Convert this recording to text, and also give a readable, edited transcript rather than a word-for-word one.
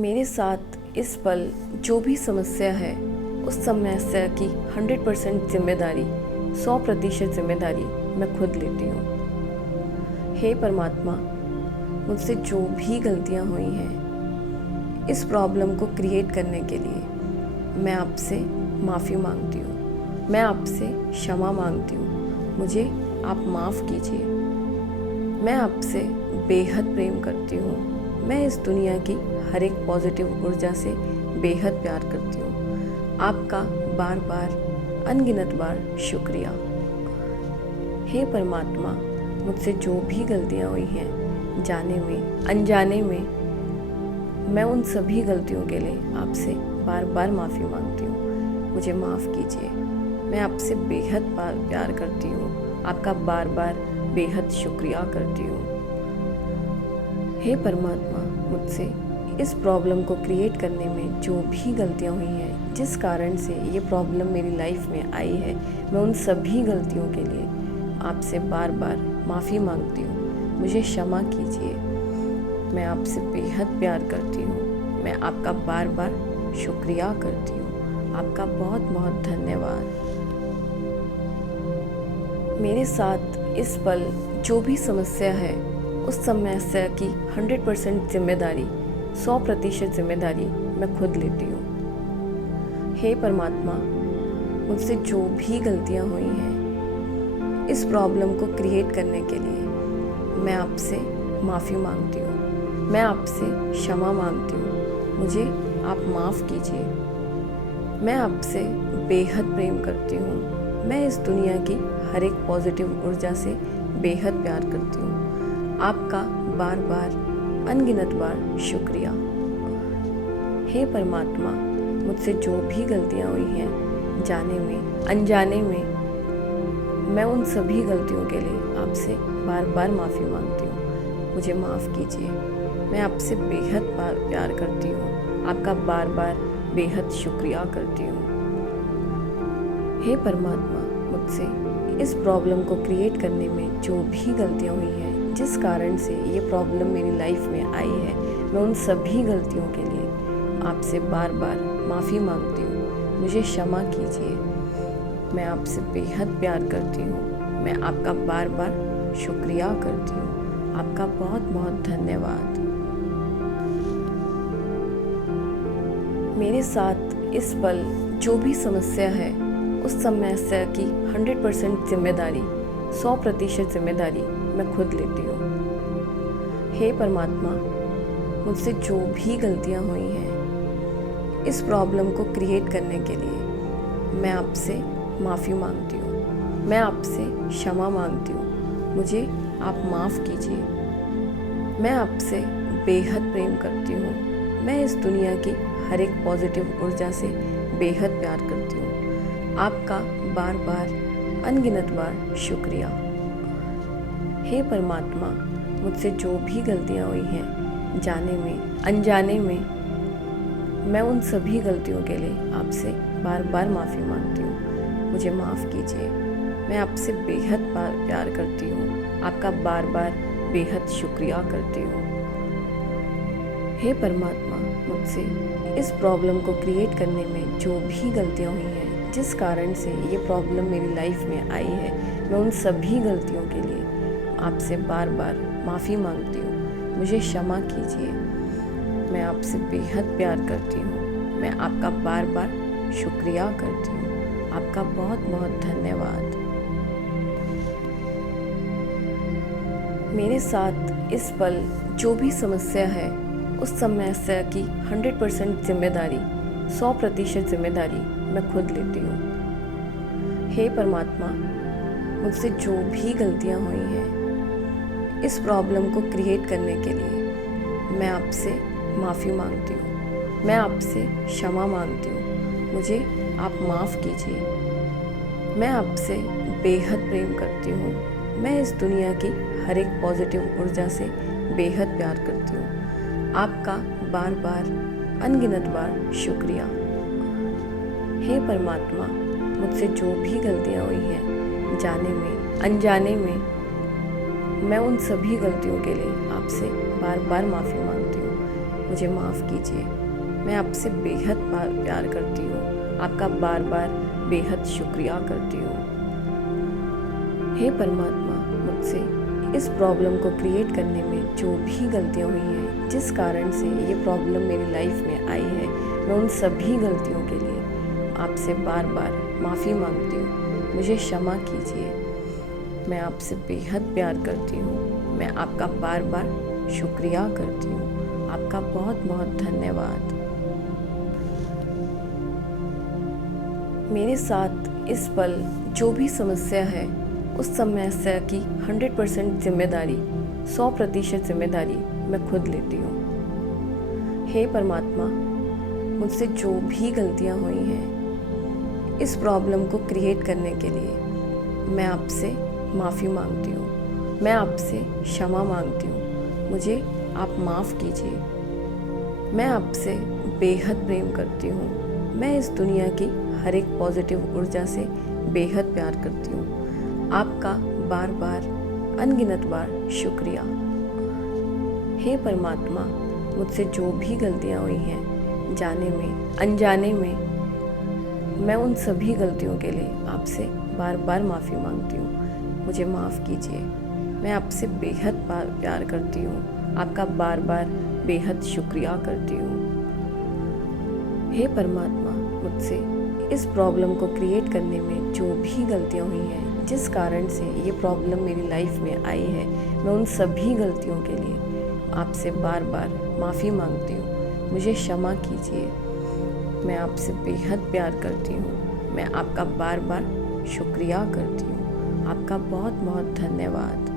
मेरे साथ इस पल जो भी समस्या है उस समस्या की 100% जिम्मेदारी 100% जिम्मेदारी मैं खुद लेती हूँ। हे परमात्मा, मुझसे जो भी गलतियाँ हुई हैं इस प्रॉब्लम को क्रिएट करने के लिए मैं आपसे माफ़ी मांगती हूँ। मैं आपसे क्षमा मांगती हूँ। मुझे आप माफ़ कीजिए। मैं आपसे बेहद प्रेम करती हूँ। मैं इस दुनिया की हर एक पॉजिटिव ऊर्जा से बेहद प्यार करती हूँ। आपका बार बार अनगिनत बार शुक्रिया। हे परमात्मा, मुझसे जो भी गलतियाँ हुई हैं जाने में अनजाने में, मैं उन सभी गलतियों के लिए आपसे बार बार माफ़ी मांगती हूँ। मुझे माफ़ कीजिए। मैं आपसे बेहद प्यार करती हूँ। आपका बार बार बेहद शुक्रिया करती हूँ। हे परमात्मा, मुझसे इस प्रॉब्लम को क्रिएट करने में जो भी गलतियाँ हुई हैं, जिस कारण से ये प्रॉब्लम मेरी लाइफ में आई है, मैं उन सभी गलतियों के लिए आपसे बार बार माफ़ी मांगती हूँ। मुझे क्षमा कीजिए। मैं आपसे बेहद प्यार करती हूँ। मैं आपका बार बार शुक्रिया करती हूँ। आपका बहुत बहुत धन्यवाद। मेरे साथ इस पल जो भी समस्या है उस समस्या की 100% जिम्मेदारी 100% जिम्मेदारी मैं खुद लेती हूँ। हे परमात्मा, मुझसे जो भी गलतियाँ हुई हैं इस प्रॉब्लम को क्रिएट करने के लिए मैं आपसे माफ़ी मांगती हूँ। मैं आपसे क्षमा मांगती हूँ। मुझे आप माफ़ कीजिए। मैं आपसे बेहद प्रेम करती हूँ। मैं इस दुनिया की हर एक पॉजिटिव ऊर्जा से बेहद प्यार करती हूँ। आपका बार बार अनगिनत बार शुक्रिया। हे परमात्मा, मुझसे जो भी गलतियाँ हुई हैं जाने में अनजाने में, मैं उन सभी गलतियों के लिए आपसे बार बार माफ़ी मांगती हूँ। मुझे माफ़ कीजिए। मैं आपसे बेहद प्यार करती हूँ। आपका बार बार बेहद शुक्रिया करती हूँ। हे परमात्मा, मुझसे इस प्रॉब्लम को क्रिएट करने में जो भी गलतियाँ हुई हैं, जिस कारण से ये प्रॉब्लम मेरी लाइफ में आई है, मैं उन सभी गलतियों के लिए आपसे बार बार माफ़ी मांगती हूँ। मुझे क्षमा कीजिए। मैं आपसे बेहद प्यार करती हूँ। मैं आपका बार बार शुक्रिया करती हूँ। आपका बहुत बहुत धन्यवाद। मेरे साथ इस पल जो भी समस्या है उस समस्या की 100% जिम्मेदारी 100% जिम्मेदारी मैं खुद लेती हूँ। हे परमात्मा, मुझसे जो भी गलतियाँ हुई हैं इस प्रॉब्लम को क्रिएट करने के लिए मैं आपसे माफ़ी मांगती हूँ। मैं आपसे क्षमा मांगती हूँ। मुझे आप माफ़ कीजिए। मैं आपसे बेहद प्रेम करती हूँ। मैं इस दुनिया की हर एक पॉजिटिव ऊर्जा से बेहद प्यार करती हूँ। आपका बार बार अनगिनत बार शुक्रिया। हे परमात्मा, मुझसे जो भी गलतियाँ हुई हैं जाने में अनजाने में, मैं उन सभी गलतियों के लिए आपसे बार बार माफ़ी मांगती हूँ। मुझे माफ़ कीजिए। मैं आपसे बेहद प्यार करती हूँ। आपका बार बार बेहद शुक्रिया करती हूँ। हे परमात्मा, मुझसे इस प्रॉब्लम को क्रिएट करने में जो भी गलतियाँ हुई हैं, जिस कारण से ये प्रॉब्लम मेरी लाइफ में आई है, मैं उन सभी गलतियों के लिए आपसे बार बार माफ़ी मांगती हूँ। मुझे क्षमा कीजिए। मैं आपसे बेहद प्यार करती हूँ। मैं आपका बार बार शुक्रिया करती हूँ। आपका बहुत बहुत धन्यवाद। मेरे साथ इस पल जो भी समस्या है उस समस्या की 100% जिम्मेदारी 100% जिम्मेदारी मैं खुद लेती हूँ। हे परमात्मा, मुझसे जो भी गलतियाँ हुई हैं इस प्रॉब्लम को क्रिएट करने के लिए मैं आपसे माफ़ी मांगती हूँ। मैं आपसे क्षमा मांगती हूँ। मुझे आप माफ़ कीजिए। मैं आपसे बेहद प्रेम करती हूँ। मैं इस दुनिया की हर एक पॉजिटिव ऊर्जा से बेहद प्यार करती हूँ। आपका बार बार अनगिनत बार शुक्रिया। हे परमात्मा, मुझसे जो भी गलतियाँ हुई हैं जाने में अनजाने में, मैं उन सभी गलतियों के लिए आपसे बार बार माफ़ी मांगती हूँ। मुझे माफ़ कीजिए। मैं आपसे बेहद प्यार करती हूँ, आपका बार बार बेहद शुक्रिया करती हूँ। हे परमात्मा, मुझसे इस प्रॉब्लम को क्रिएट करने में जो भी गलतियाँ हुई हैं, जिस कारण से ये प्रॉब्लम मेरी लाइफ में आई है, मैं उन सभी गलतियों के लिए आपसे बार बार माफ़ी मांगती हूँ। मुझे क्षमा कीजिए। मैं आपसे बेहद प्यार करती हूँ। मैं आपका बार बार शुक्रिया करती हूँ। आपका बहुत बहुत धन्यवाद। मेरे साथ इस पल जो भी समस्या है, उस समस्या की 100% जिम्मेदारी, 100% जिम्मेदारी मैं खुद लेती हूँ। हे परमात्मा, मुझसे जो भी गलतियाँ हुई हैं, इस प्रॉब्लम को क्रिएट करने के लिए मैं आपसे माफ़ी मांगती हूँ। मैं आपसे क्षमा मांगती हूँ। मुझे आप माफ़ कीजिए। मैं आपसे बेहद प्रेम करती हूँ। मैं इस दुनिया की हर एक पॉजिटिव ऊर्जा से बेहद प्यार करती हूँ। आपका बार बार अनगिनत बार शुक्रिया। हे परमात्मा, मुझसे जो भी गलतियाँ हुई हैं, जाने में अनजाने में, मैं उन सभी गलतियों के लिए आपसे बार बार माफ़ी मांगती हूँ। मुझे माफ़ कीजिए। मैं आपसे बेहद प्यार करती हूँ, आपका बार बार बेहद शुक्रिया करती हूँ। हे परमात्मा, मुझसे इस प्रॉब्लम को क्रिएट करने में जो भी गलतियाँ हुई हैं, जिस कारण से ये प्रॉब्लम मेरी लाइफ में आई है, मैं उन सभी गलतियों के लिए आपसे बार बार माफ़ी मांगती हूँ। मुझे क्षमा कीजिए। मैं आपसे बेहद प्यार करती हूँ। मैं आपका बार बार शुक्रिया करती हूँ। आपका बहुत बहुत धन्यवाद।